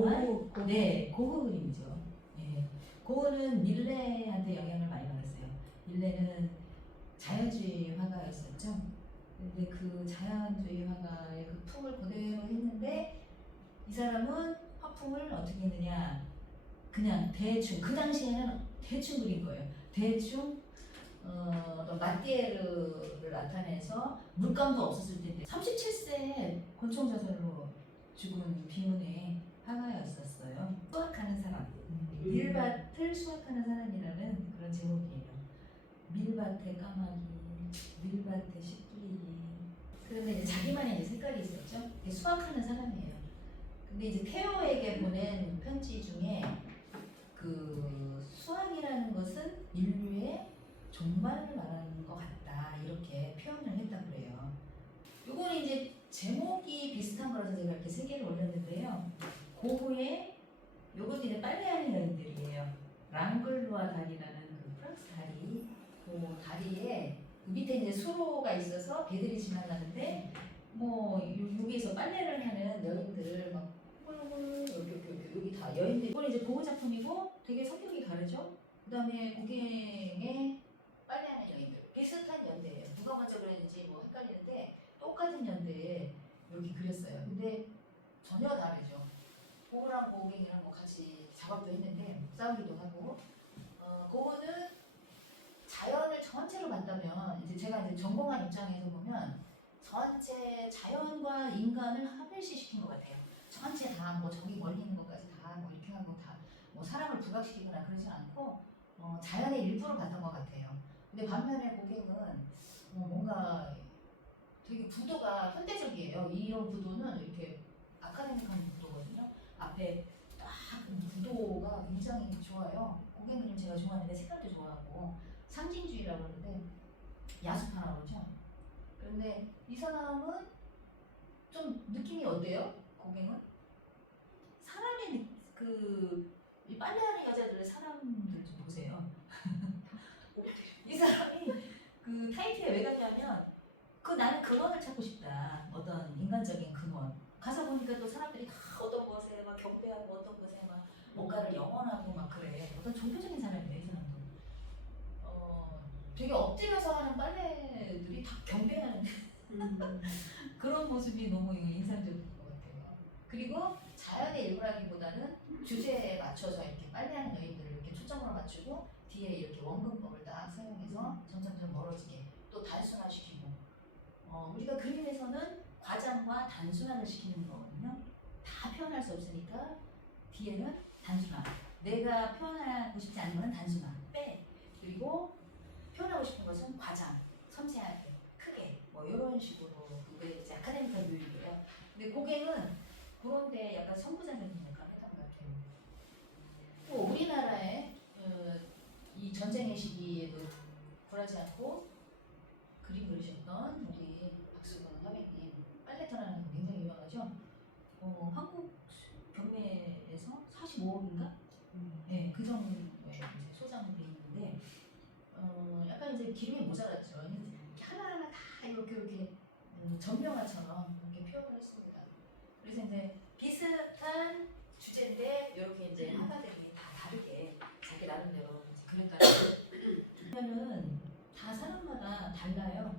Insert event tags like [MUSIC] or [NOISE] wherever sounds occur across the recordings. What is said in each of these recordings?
정말 고흐. 네 고흐 그림이죠. 예, 고흐는 밀레한테 영향을 많이 받았어요. 밀레는 자연주의 화가였었죠. 근데 그 자연주의 화가의 그 품을 그대로 했는데 이 사람은 화풍을 어떻게 했느냐 그냥 대충 그 당시에는 대충 그린 거예요. 대충 어, 마띠에르를 나타내서 물감도 없었을 텐데 37세 권총 자살로 죽은 비운의 화가였었어요. 수학하는 사람, 밀밭을 수학하는 사람이라는 그런 제목이에요. 밀밭의 까마귀, 밀밭의 씨뿌리기. 그런데 이제 자기만의 이제 색깔이 있었죠. 수학하는 사람이에요. 근데 이제 테오에게 보낸 편지 중에 그 수학이라는 것은 인류의 종말을 말하는 것 같다 이렇게 표현을 했다고 그래요. 요거는 이제 제목이 비슷한 거라서 제가 이렇게 세 개를 올렸는데요. 고흐의 요것도 이제 빨래하는 여인들이에요. 랑글루아 다리라는 그 프랑스 다리, 그 다리에 그 밑에 이제 수로가 있어서 배들이 지나가는데 뭐 요- 여기에서 빨래를 하는 여인들을 막 훌훌 여기 여기 여기 여기 다 여인들 이건 이제 고흐 작품이고 되게 성격이 다르죠. 그다음에 고갱의 빨래하는 여인들 비슷한 연대예요. 누가 먼저 그랬는지 뭐 헷갈리는데 똑같은 연대에 이렇게 그렸어요. 근데 전혀 다르죠. 고흐랑 고갱이랑 뭐 같이 작업도 했는데 싸우기도 하고 어, 고흐는 자연을 전체로 봤다면 이제 제가 이제 전공한 입장에서 보면 전체 자연과 인간을 합일시킨 것 같아요. 전체 다 뭐 저기 멀리 있는 것까지 다 뭐 이렇게 하고 다 뭐 사람을 부각시키거나 그러지 않고 어, 자연의 일부를 봤던 것 같아요. 근데 반면에 고갱은 어, 뭔가 되게 구도가 현대적이에요. 이런 구도는 이렇게 아카데믹한. 앞에 딱 구도가 굉장히 좋아요. 그림 제가 좋아하는데 색깔도 좋아하고 상징주의라고 그러는데 야수파라고 그러죠. 그런데 이 사람은 좀 느낌이 어때요? 고갱은? 사람의 느- 그, 이 빨래하는 여자들의 사람들 좀 보세요. [LAUGHS] 이 사람이 그 타이틀에 왜 갔냐면 그 나는 근원을 찾고 싶다. 어떤 인간적인 근원. 가서 보니까 또 사람들이 다 어떤 곳에 막 경배하고 어떤 곳에 막 뭔가를 영원하고 막 그래. 어떤 종교적인 사람이에요, 이 사람도. 어, 되게 엎드려서 하는 빨래들이 다 경배하는 [LAUGHS] 그런 모습이 너무 인상적인 것 같아요. 그리고 자연의 일부라기보다는 주제에 맞춰서 이렇게 빨래하는 여인들을 이렇게 초점으로 맞추고 뒤에 이렇게 원근법을 딱 사용해서 점점점 멀어지게 또 단순화시키고 어, 우리가 그림에서는 과장과 단순화를 시키는 거거든요. 다 표현할 수 없으니까 뒤에는 단순화. 내가 표현하고 싶지 않은 거는 단순화. 빼. 그리고 표현하고 싶은 것은 과장, 섬세하게, 크게 뭐 이런 식으로 그게 이제 아카데미컬 묘입이에요. 근데 고갱은 그런 데 약간 선구자적인 역할을 했던 것 같아요. 또 우리나라에 어, 이 전쟁의 시기에도 굴하지 않고 그림 그리셨던 우리 박수근 화백님 빨래터라는 거 굉장히 유명하죠. 어, 한국 경매에서 45억인가? 네, 그 정도에 이제 소장돼 있는데 어, 약간 이제 기름이 모자랐죠. 하나하나 다 이렇게 이렇게 음, 점령화처럼 이렇게 표현을 했습니다. 그래서 이제 비슷한 주제인데 이렇게 이제 화가들이 다 다르게 자기 나름대로 그랬다는 그러면은 다 사람마다 달라요.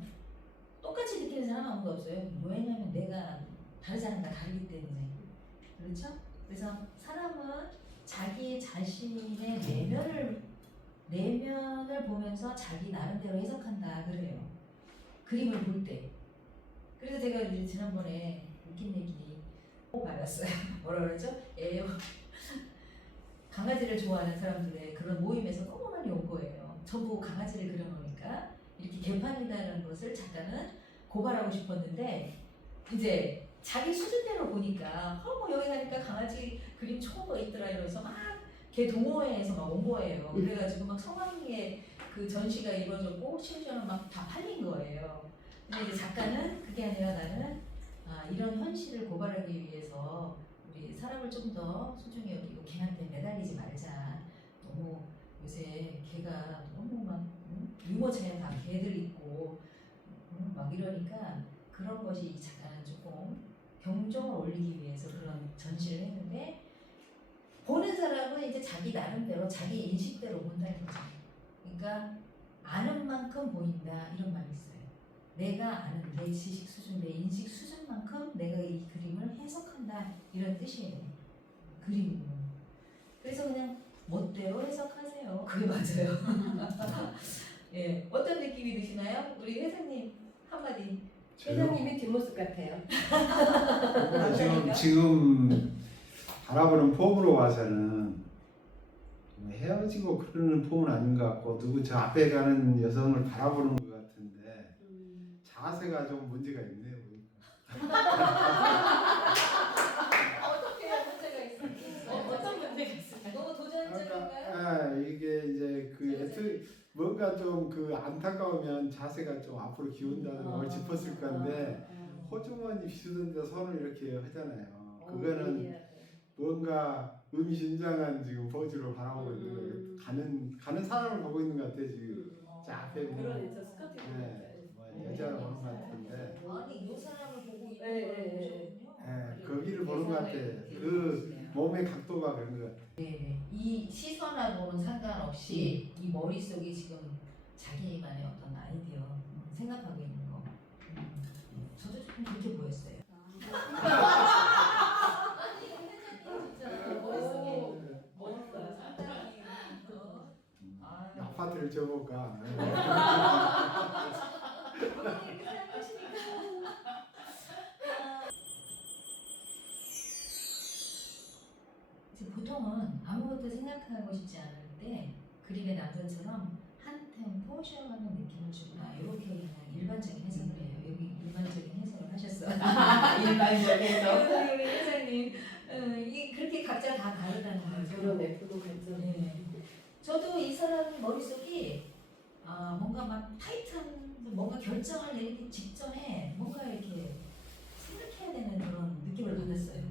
똑같이 느끼는 사람 아무도 없어요. 왜냐면 내가 다른 사람과 다르기 때문에 그렇죠? 그래서 사람은 자기 자신의 내면을 내면을 보면서 자기 나름대로 해석한다 그래요. 그림을 볼 때. 그래서 제가 이제 지난번에 웃긴 얘기 꼭 받았어요. [LAUGHS] 뭐라 그러죠? 애요. [LAUGHS] 강아지를 좋아하는 사람들의 그런 모임에서 너무 많이 온 거예요. 전부 강아지를 그려놓으니까 이렇게 개판이다라는 것을 작가는 고발하고 싶었는데 이제 자기 수준대로 보니까 여기 가니까 강아지 그림 거 있더라 이러면서 막 걔 동호회에서 막 온 거예요. 그래가지고 막 성황리에 그 전시가 이루어졌고 심지어는 막 다 팔린 거예요. 근데 이제 작가는 그게 아니라 나는 아, 이런 현실을 고발하기 위해서 우리 사람을 좀 더 소중히 여기고 걔한테 매달리지 말자. 너무 요새 걔가 너무 막 응? 유모차에 다 개들 있고 응? 막 이러니까 그런 것이 이 조금 경종을 올리기 위해서 그런 전시를 했는데 이제 자기 나름대로 자기 인식대로 본다는 거죠. 그러니까 아는 만큼 보인다 이런 말이 있어요. 내가 아는 내 지식 수준, 내 인식 수준만큼 내가 이 그림을 해석한다 이런 뜻이에요. 그림으로. 그래서 그냥 멋대로 해석하세요. [LAUGHS] 그게 맞아요. [LAUGHS] 예, 어떤 느낌이 드시나요? 우리 회장님 한마디. 회장님의 뒷모습 같아요. 그러니까 [LAUGHS] 지금 지금 바라보는 폼으로 봐서는 뭐 헤어지고 그러는 폼은 아닌 것 같고 누구 저 앞에 가는 여성을 바라보는 것 같은데 자세가 좀 문제가 있네요. [LAUGHS] 어떻게 문제가 있어요? 어떤 문제가 있어요? 너무 도전적인가요? 아, 이게 이제 뭔가 좀 그 안타까우면 자세가 좀 앞으로 기운다는 걸 짚었을 건데 호주머니 비수던데 손을 이렇게 하잖아요. 어, 그거는 뭔가 의미심장한 지금 포즈로 바라보고 있는 거예요. 음. 가는 가는 사람을 보고 있는 것 같아 지금. 자 앞에 보면 그러네, 저 스커트 네, 뭐 여자를 보는 것 같은데, 아니 이 사람을 보고 이런 네, 걸 네, 보셨군요. 예, 거기를 보는 것 같아. 그 몸의 각도가 그런 것 같아. 네, 이 시선하고는 상관없이 이 머릿속에 지금 자기만의 어떤 아이디어 음, 생각하고 있는 거. 음, 저도 조금 그렇게 보였어요. 상당히 어, 아, 아파트를 생각하시니까. 이제 보통은 아무것도 생각하고 싶지 않을 때 그림의 남자처럼 한 템포 쉬어가는 느낌을 준다. 이렇게 그냥 일반적인 해석을 해요. 여기 일반적인 해석을 하셨어. [LAUGHS] [LAUGHS] 일반적에서 우리 회장님, 어, 이게 그렇게 각자 다 다르다는 거죠. 그러네, 그거 괜찮네. 네. 저도 이 사람 머릿속이 아, 뭔가 막 타이트한 뭔가 결정을 내리기 직전에 뭔가 이렇게 생각해야 되는 그런 느낌을 받았어요.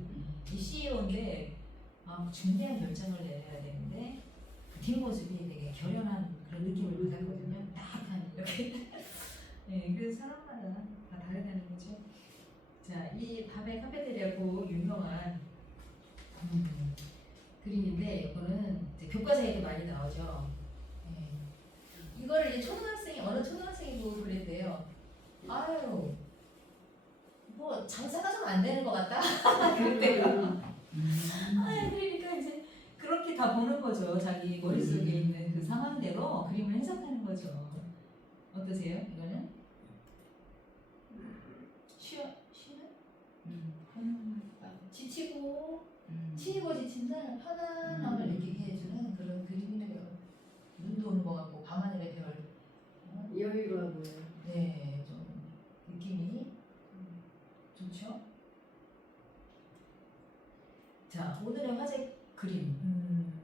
이 CEO인데 아, 중대한 결정을 내려야 되는데 그 뒷모습이 결연한 그런 느낌을 받았거든요. 딱한 이렇게. [LAUGHS] 네, 그래서 사람마다 다 다르다는 거죠. 자, 이 밤의 카페테리아고 유명한 음, 그림인데 이거는 교과서에도 많이 나오죠. 네. 이거를 이제 초등학생이 어느 초등학생이 보고 그랬대요. 아유, 뭐 장사가 좀 안 되는 것 같다. [LAUGHS] 그랬대요. 아, 그렇게 다 보는 거죠. 자기 머릿속에 있는 그 상황대로 그림을 해석하는 거죠. 어떠세요? 이거는? 쉬어, 쉬는? 지치고, 치이고 지친다 편안함을 느끼게 해주는 그런 그림이래요. 눈도 오는 것 같고, 밤하늘의 별. 어? 여유로워 보여요. 네, 좀 느낌이 좋죠? 자, 오늘의 화제 그림. 음,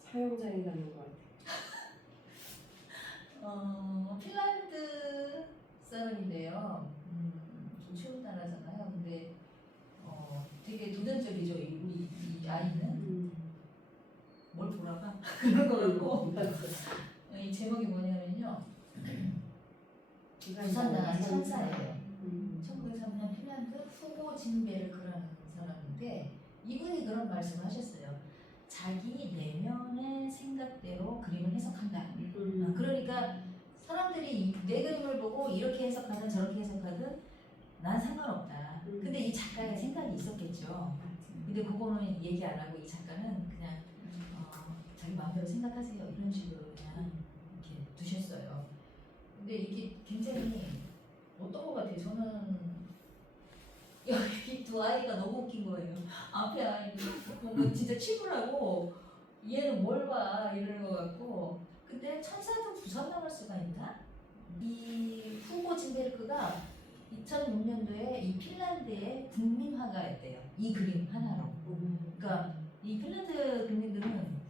사용장에 가는 것 같아. 어, 핀란드 사람인데요. 음, 좀 추운 나라잖아요. 근데 어, 되게 도전적이죠. 이, 우리 이 아이는 뭘 돌아가 [LAUGHS] 그런 거 같고 이 제목이 뭐냐면요. 부산 나간 천사예요. 음. 1903년 핀란드 후보 진베르크라는 사람인데 이분이 그런 말씀을 하셨어요. 자기 내면의 생각대로 그림을 해석한다. 아, 음. 그러니까 사람들이 이- 내 그림을 보고 이렇게 해석하든 저렇게 해석하든 난 상관없다. 음. 근데 이 작가의 생각이 있었겠죠. 근데 그거는 얘기 안 하고 이 작가는 그냥 어, 자기 마음대로 생각하세요 이런 식으로 그냥 이렇게 두셨어요. 근데 이게 굉장히 어떤 것 같아요. 저는 [LAUGHS] 여기 두 아이가 너무 웃긴 거예요. 앞에 아이는 뭔가 진짜 치부라고 얘는 뭘 봐 이러는 것 같고 근데 천사도 부산 나갈 수가 있나? 이 후보 진베르크가 2006년도에 이 핀란드의 국민화가였대요. 이 그림 하나로. 그러니까 이 핀란드 국민들은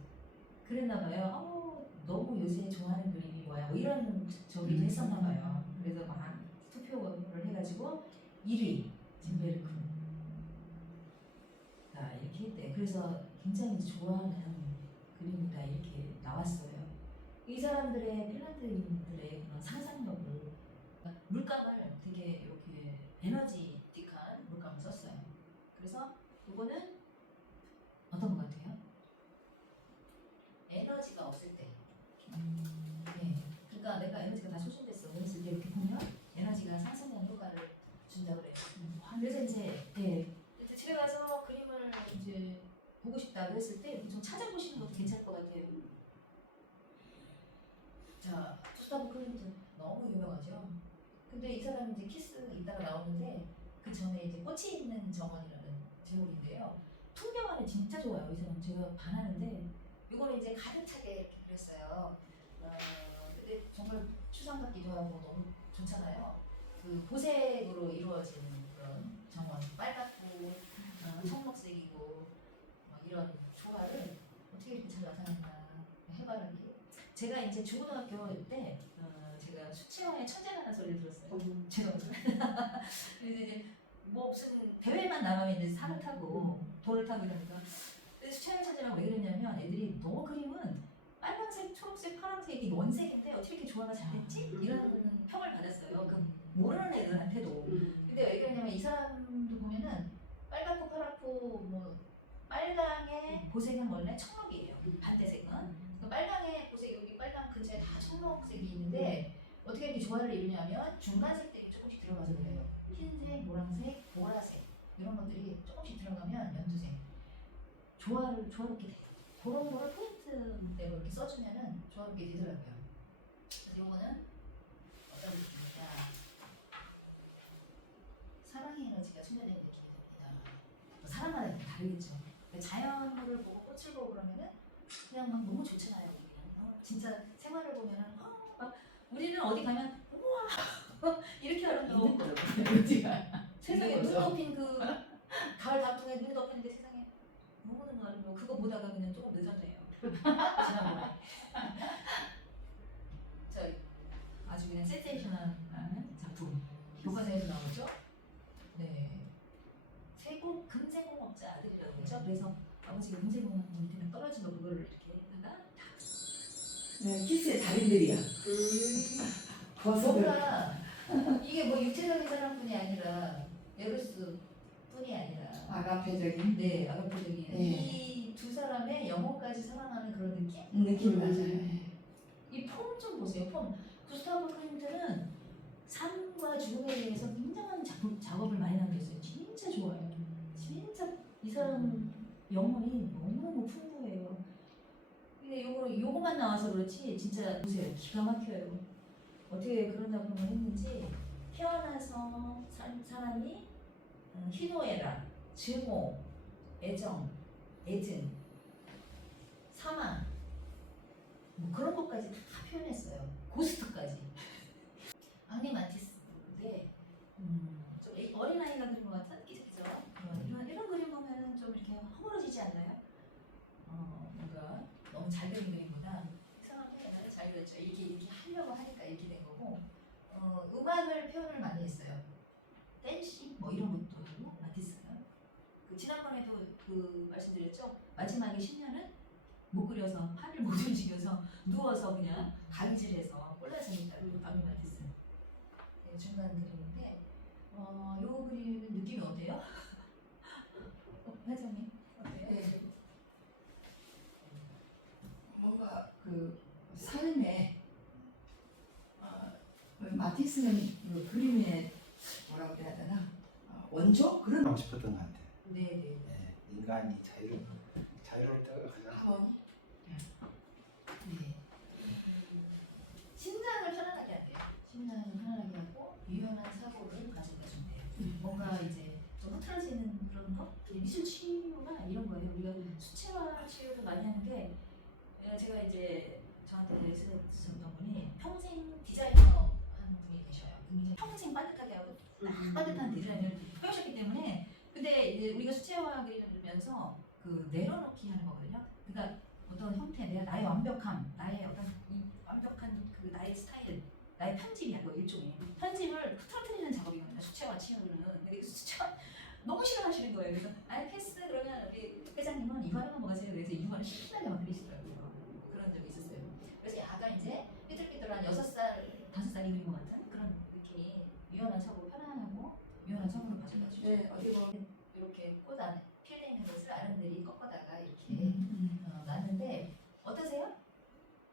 그랬나 봐요. 어, 너무 요새 좋아하는 그림이 뭐야? 뭐 이런 저기도 했었나 봐요. 그래서 막 투표를 해가지고 1위 진베르크. 자 이렇게 했대. 그래서 굉장히 좋아하는 그림이다 이렇게 나왔어요. 이 사람들의 핀란드인들의 그런 상상력을 물감을 에너지틱한 물감을 썼어요. 그래서 이거는 어떤 것 같아요? 에너지가 없을 때. 네. 그러니까 내가 에너지가 다 소진됐어. 그랬을 때 이렇게 보면 에너지가 상승되는 효과를 준다고 그래요. 그래서 이제 예. 이제 집에 가서 그림을 이제 보고 싶다 그랬을 때 좀 찾아보시는 것도 괜찮을 것 같아요. 자, 투스타브 클린턴 너무 유명하죠. 근데 이 사람이 이제 키스 이따가 나오는데 그 전에 이제 꽃이 있는 정원이라는 제목인데요. 풍경화는 진짜 좋아요. 이 사람 제가 반하는데 이거는 이제 가득 차게 이렇게 그렸어요. 어, 근데 정말 추상 같기도 하고 너무 좋잖아요. 그 보색으로 이루어진 그런 정원, 빨갛고 어, 청록색이고 막 이런 조화를 어떻게 이렇게 잘 나타냈나 해바라기. 제가 이제 중고등학교 때 수채화의 천재라는 소리를 들었어요. 제가 [LAUGHS] 그래서 이제 뭐 무슨 대회만 나가면 이제 산을 타고 돌을 타고 이러니까 수채화 천재랑 왜 그랬냐면 애들이 너 그림은 빨간색, 초록색, 파란색 이게 원색인데 어떻게 이렇게 조화가 잘 됐지? 이런 평을 받았어요. 그 모르는 애들한테도. 근데 왜 그러냐면 이 사람도 보면은 빨갛고 파랗고 뭐 빨강에 보색은 원래 청록이에요. 반대색은. 그 빨강에 보색 여기 빨강 근처에 다 청록색이 있는데 어떻게 이렇게 조화를 이루냐면 중간 색들이 조금씩 들어가서 그래요. 흰색, 노란색, 보라색 이런 것들이 조금씩 들어가면 연두색 조화를 조화롭게 돼. 그런 거를 포인트대로 이렇게 써주면은 조화롭게 되더라고요. 그래서 이거는 어떤 느낌이냐? 사랑의 에너지가 충전되는 느낌이 듭니다. 뭐 사람마다 좀 다르겠죠. 자연을 보고 꽃을 보고 그러면은 그냥 막 너무 좋잖아요. 어, 진짜 생활을 보면은 어, 막 우리는 어디 가면 우와 [LAUGHS] 이렇게. 에너지가. [LAUGHS] 세상에 눈. 덮인 그 [LAUGHS] 가을 단풍에 눈이 덮였는데 세상에 너무너무 아름다워. 그거 보다가 그냥 조금 늦었네요. 지난번에. 저 아주 그냥 센세이션한 작품. 교과서에도 나오죠. 네. 세공 금세공업자 아들이라고 그러죠. 그래서 아버지가 금세공업 밑에 떨어진 거 그거를 이렇게 했다가 네, 키스의 달인들이야. 벗어들. 뭔가 이게 뭐 육체적인 사랑뿐이 아니라 에로스 뿐이 아니라 아가페적인 네 아가페적인 네. 이두 사람의 영혼까지 사랑하는 그런 느낌? 느낌 맞아요. 이 폼 좀 보세요 폼 구스타브 클린트는 삶과 죽음에 대해서 굉장한 작품, 작업을 많이 남겼어요 진짜 좋아요 진짜 이 사람 영혼이 너무너무 풍부해요 근데 요거, 요거만 나와서 그렇지 진짜 보세요 기가 막혀요 어떻게 그런 작품을 했는지 태어나서 사, 사람이 음, 희노애락, 증오, 애정, 애증, 사망 뭐 그런 것까지 다 표현했어요. 고스트까지. [LAUGHS] 앙리 마티스인데 음, 좀 어린 아이가 그린 것 같은 그죠? 어, 이런 이런 그림 보면은 좀 이렇게 허물어지지 않나요? 어, 뭔가 너무 잘 그린 그림보다 이상하게 나를 잘 그렸죠. 이렇게 이렇게 하려고 하니까 이렇게 된 거고 어, 음악을 표현을 많이 했어요. 댄싱 뭐 이런 것도 하고 마티스가 그 지난번에도 그 말씀드렸죠. 마지막에 10년은 못 그려서 팔을 못 움직여서 [LAUGHS] 누워서 그냥 가위질해서 꼴라지니까 그 방금 마티스 네, 중간 그림인데 어, 요 그림은 느낌이 어때요? [LAUGHS] 어, 회장님 어때요? 네. 뭔가 그 삶에 어, 마티스는 그 그림의 뭐라고 해야 되나 어, 원조 그런 하고 싶었던 것 같아요. 네 네. 네, 인간이 자유로 자유로울 때가 가장 하원 네. 심장을 편안하게 하대요. 심장을 편안하게 하고 유연한 사고를 가져다 준대요. 뭔가 이제 좀 흐트러지는 그런 거? 미술 치유나 이런 거예요. 우리가 수채화 치유도 많이 하는데 예, 제가 이제 저한테 레슨을 주셨던 분이 평생 디자이너 한 분이 계셔요. 굉장히 평생 빠듯하게 하고 딱 빠듯한 디자인을 해오셨기 때문에 근데 이제 우리가 수채화 그리면서 그 내려놓기 하는 거거든요. 그러니까 어떤 형태, 내가 나의 완벽함, 나의 어떤 이 완벽한 그 나의 스타일, 나의 편집이야, 그 일종의 편집을 흐트러뜨리는 작업이거든요. 수채화 치유는. 근데 그 수채화 [LAUGHS] 너무 싫어하시는 거예요. 그래서 아이 패스 그러면 우리 회장님은 하나만 먹으세요. 그래서 이거를 신나게 막 그리시더라고요. 그런 적이 있었어요. 그래서 약간 이제 삐뚤삐뚤한 여섯 살, 다섯 살이 그린 것그런 느낌이 유연한 척으로 편안하고 유연한 척으로 가져가죠. 네 어디 보면 이렇게 꽃 안에 필려 있는 것을 아름들이 꺾어다가 이렇게 음, 어, 놨는데 어떠세요?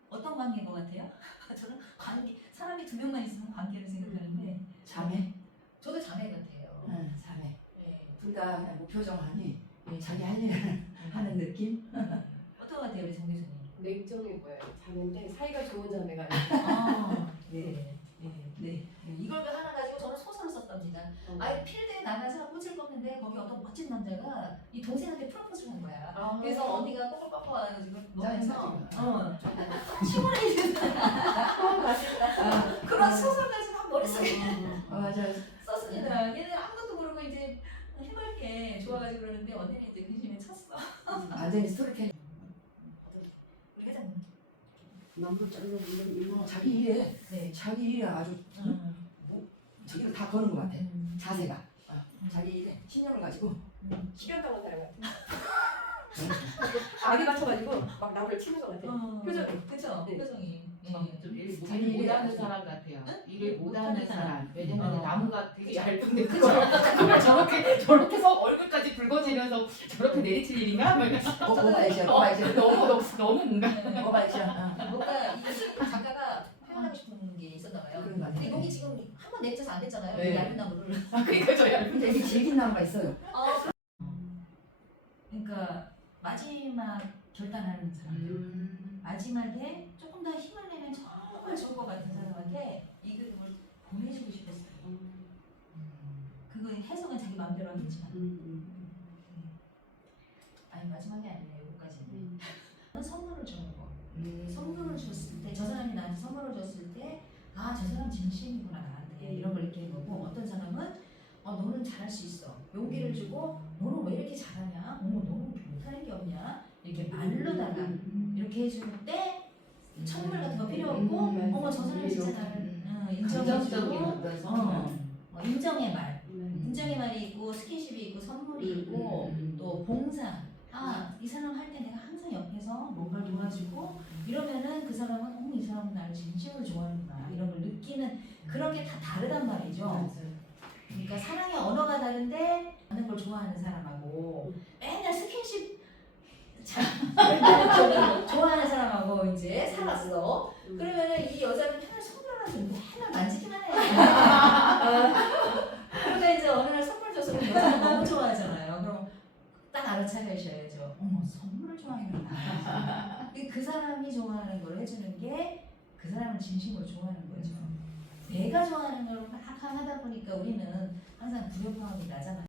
어떤 관계인 것 같아요? [LAUGHS] 저는 관계 사람이 두 명만 있으면 관계를 생각하는데 자매? 저도 자매 같아요. 응, 자매. 네. 둘다 그냥 무표정하니 예, 자기 할 일을 하는 느낌? 어떤 것 같아요, 우리 정 교수님? 냉정해 보여요. 자매인데 사이가 좋은 자매가 아니에요. 아, 네. 네. 네. 이걸 하나 가지고 저는 소설을 썼답니다. 어. 아예 필드에 나가서 꽃을 꺾는데 거기 어떤 멋진 남자가 이 동생한테 프로포즈를 한 거야. 아, 그래서 언니가 꺾어 와가지고 너면서. 어, 처음 봤을 때. 아, 그런 소설까지 막 머릿속에 어, [LAUGHS] 맞아. 썼습니다. 얘는 아무것도 모르고 이제 해맑게 좋아가지고 그러는데 언니는 이제 근심에 찼어. 완전히 스토리텔링. 우리 회장님. 남들 자르는 이거 자기 일에 네. 자기 일에 아주 음. 자기를 다 거는 것 같아. 음. 자세가 어, 자기 일에 신념을 가지고 실현당한 사람 같아. [LAUGHS] 악에 맞춰가지고 막 나무를 치는 것 같아. 어, 표정이. 그쵸 네. 표정이. 좀 네. 일을 못- 자기 못하는 사람 같아요. 응? 일을 못하는 사람. 왜냐면 어. 나무가 되게 얇은데 그걸 그걸 저렇게 저렇게 서 얼굴까지 붉어지면서 저렇게 내리칠 일인가? 막 이러면서 뭐, 뭐가 이제 뭐가 이제 너무 너무 너무 뭔가 이제 어. 뭔가 이 작가가 표현하고 싶은 게 있었나 봐요. 그런 거 근데 같아. 여기 지금 한 번 내려쳐서 안 됐잖아요. 네. 이 얇은 나무를. 아 그러니까 저 얇은 근데 이게 질긴 나무가 있어요. 그러니까 마지막 결단하는 사람. 음. 마지막에 조금 더 힘을 내면 정말 좋을 것 같은 사람한테 이 그림을 보내주고 싶었어요. 그건 해석은 자기 마음대로 하겠지만. 아니 마지막이 아니에요. 여기까지는. 선물을 주는 거. 선물을 줬을 때 저 사람이 나한테 선물을 줬을 때 아 저 사람 진심이구나 나한테 이런 걸 느끼는 거고 어떤 사람은 어 너는 잘할 수 있어. 용기를 주고 너는 왜 이렇게 잘하냐? 어머 너는 못하는 게 없냐? 이렇게 말로다가 이렇게 해줄 때 선물 같은 거 필요 없고 음, 어머 저 사람이 진짜 나를 어, 인정해주고 어. 어, 인정의 말. 네. 인정의 말이 있고 스킨십이 있고 선물이 있고 음. 또 봉사. 아 이 사람 할 때 내가 항상 옆에서 뭔가를 도와주고 이러면은 그 사람은 어머 이 사람은 나를 진심으로 좋아하는구나. 이런 걸 느끼는 그런 게 다 다르단 말이죠 그러니까 사랑의 언어가 다른데 하는 걸 좋아하는 사람하고 맨날 스킨십 참 [LAUGHS] 좋아하는 사람하고 이제 살았어. 그러면은 이 여자는 맨날 선물하면서 맨날 만지기만 해. [LAUGHS] 그러니까 이제 어느 날 선물 줘서 그 여자가 너무 좋아하잖아요. 그럼 딱 알아차리셔야죠. 어머 선물을 좋아하는구나? 그 사람이 좋아하는 걸 해주는 게 그 사람을 진심으로 좋아하는 거죠 내가 좋아하는 걸막 하다 보니까 우리는 항상 불협화음이 나잖아요